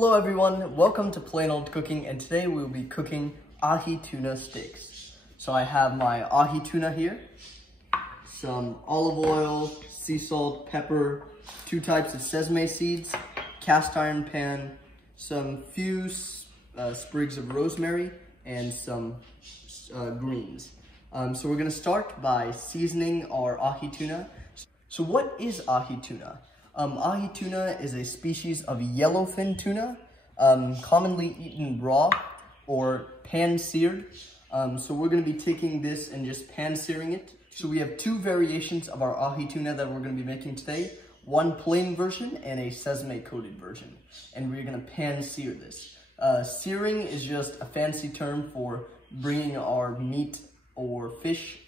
Hello everyone, welcome to Plain Old Cooking, and today we will be cooking Ahi Tuna Steaks. So I have my Ahi Tuna here, some olive oil, sea salt, pepper, 2 types of sesame seeds, cast iron pan, some few sprigs of rosemary, and some greens. So we're going to start by seasoning our Ahi Tuna. So what is Ahi Tuna? Ahi tuna is a species of yellowfin tuna, commonly eaten raw or pan-seared. So we're going to be taking this and just pan-searing it. So we have 2 variations of our Ahi tuna that we're going to be making today. One plain version and a sesame-coated version. And we're going to pan-sear this. Searing is just a fancy term for bringing our meat or fish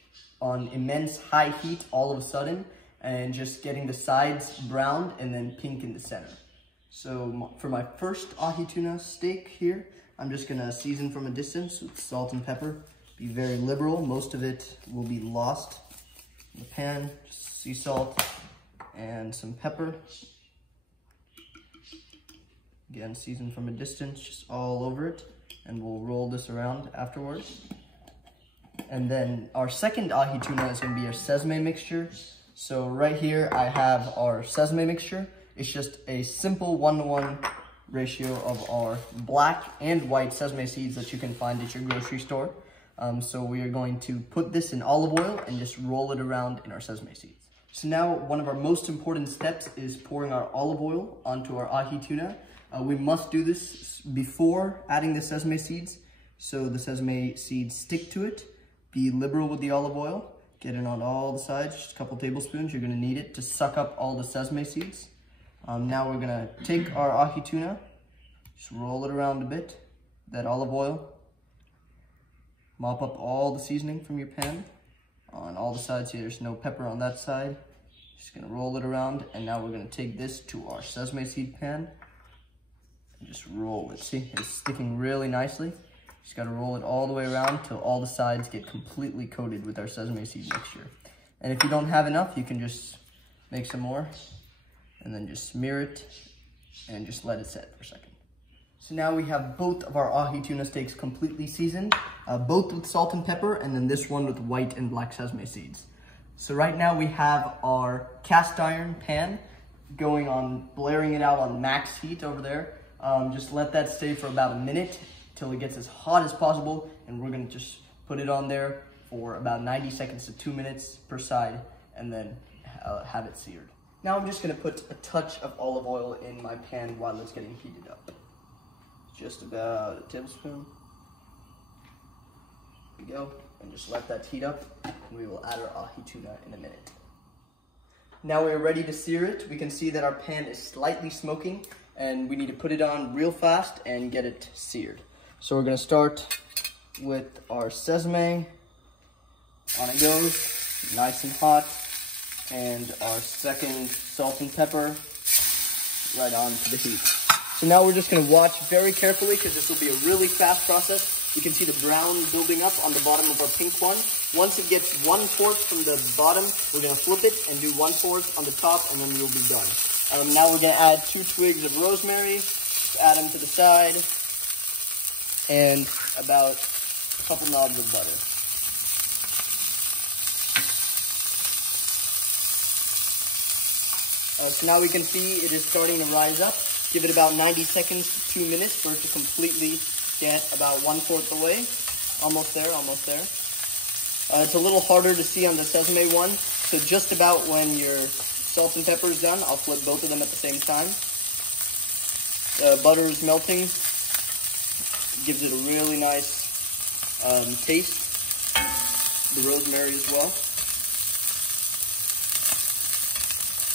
on immense high heat all of a sudden, and just getting the sides browned and then pink in the center. So for my first Ahi Tuna steak here, I'm just gonna season from a distance with salt and pepper. Be very liberal, most of it will be lost in the pan. Just sea salt and some pepper. Again, season from a distance, just all over it, and we'll roll this around afterwards. And then our second Ahi Tuna is gonna be our sesame mixture. So right here, I have our sesame mixture. It's just a simple 1-to-1 ratio of our black and white sesame seeds that you can find at your grocery store. So we are going to put this in olive oil and just roll it around in our sesame seeds. So now one of our most important steps is pouring our olive oil onto our Ahi Tuna. We must do this before adding the sesame seeds, so the sesame seeds stick to it. Be liberal with the olive oil. Get it on all the sides, just a couple tablespoons. You're gonna need it to suck up all the sesame seeds. Now we're gonna take our Ahi Tuna, just roll it around a bit, that olive oil. Mop up all the seasoning from your pan on all the sides. See, there's no pepper on that side. Just gonna roll it around, and now we're gonna take this to our sesame seed pan and just roll it. See, it's sticking really nicely. Just gotta roll it all the way around till all the sides get completely coated with our sesame seed mixture. And if you don't have enough, you can just make some more and then just smear it and just let it set for a second. So now we have both of our Ahi Tuna steaks completely seasoned, both with salt and pepper, and then this one with white and black sesame seeds. So right now we have our cast iron pan going on, blaring it out on max heat over there. Just let that stay for about a minute till it gets as hot as possible, and we're gonna just put it on there for about 90 seconds to 2 minutes per side, and then have it seared. Now I'm just gonna put a touch of olive oil in my pan while it's getting heated up. Just about a tablespoon. There we go, and just let that heat up, and we will add our Ahi Tuna in a minute. Now we're ready to sear it. We can see that our pan is slightly smoking, and we need to put it on real fast and get it seared. So we're gonna start with our sesame. On it goes, nice and hot. And our second salt and pepper right on to the heat. So now we're just gonna watch very carefully, because this will be a really fast process. You can see the brown building up on the bottom of our pink one. Once it gets 1/4 from the bottom, we're gonna flip it and do 1/4 on the top, and then we'll be done. Now we're gonna add 2 twigs of rosemary, just add them to the side, and about a couple knobs of butter. So now we can see it is starting to rise up. Give it about 90 seconds to 2 minutes for it to completely get about 1/4 the way. Almost there, almost there. It's a little harder to see on the sesame one, so just about when your salt and pepper is done, I'll flip both of them at the same time. The butter is melting. Gives it a really nice taste. The rosemary as well.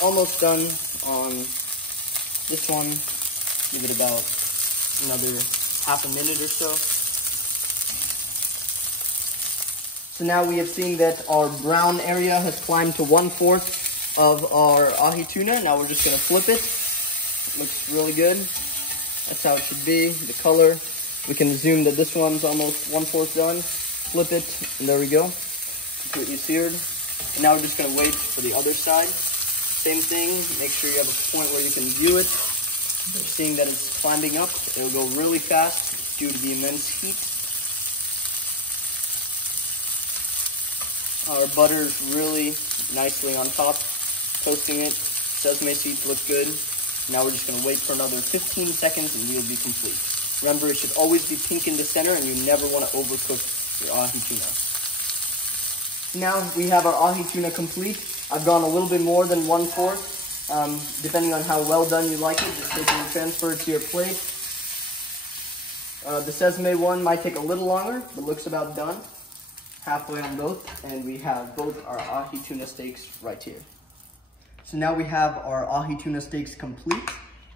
Almost done on this one. Give it about another half a minute or so. So now we have seen that our brown area has climbed to 1/4 of our Ahi Tuna. Now we're just gonna flip it. Looks really good. That's how it should be. The color. We can assume that this one's almost 1/4 done. Flip it, and there we go. Completely seared. And now we're just gonna wait for the other side. Same thing, make sure you have a point where you can view it. Seeing that it's climbing up, it'll go really fast due to the immense heat. Our butter's really nicely on top, toasting it. Sesame seeds look good. Now we're just gonna wait for another 15 seconds and we'll be complete. Remember, it should always be pink in the center and you never wanna overcook your ahi tuna. Now we have our ahi tuna complete. I've gone a little bit more than 1/4. Depending on how well done you like it, just take it and transfer it to your plate. The sesame one might take a little longer, but looks about done. Halfway on both, and we have both our ahi tuna steaks right here. So now we have our ahi tuna steaks complete,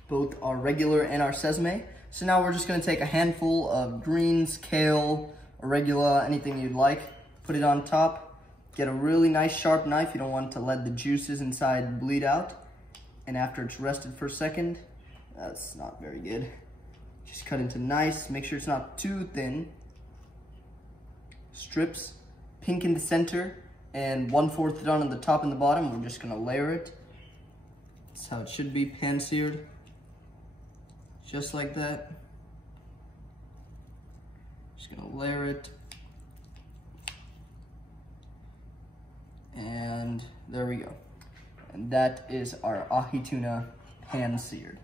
both our regular and our sesame. So now we're just gonna take a handful of greens, kale, arugula, anything you'd like, put it on top. Get a really nice sharp knife. You don't want to let the juices inside bleed out. And after it's rested for a second, that's not very good. Just cut into nice, make sure it's not too thin strips, pink in the center, and 1/4 done on the top and the bottom. We're just gonna layer it. That's how it should be, pan-seared. Just like that. Just gonna layer it. And there we go. And that is our ahi tuna pan-seared.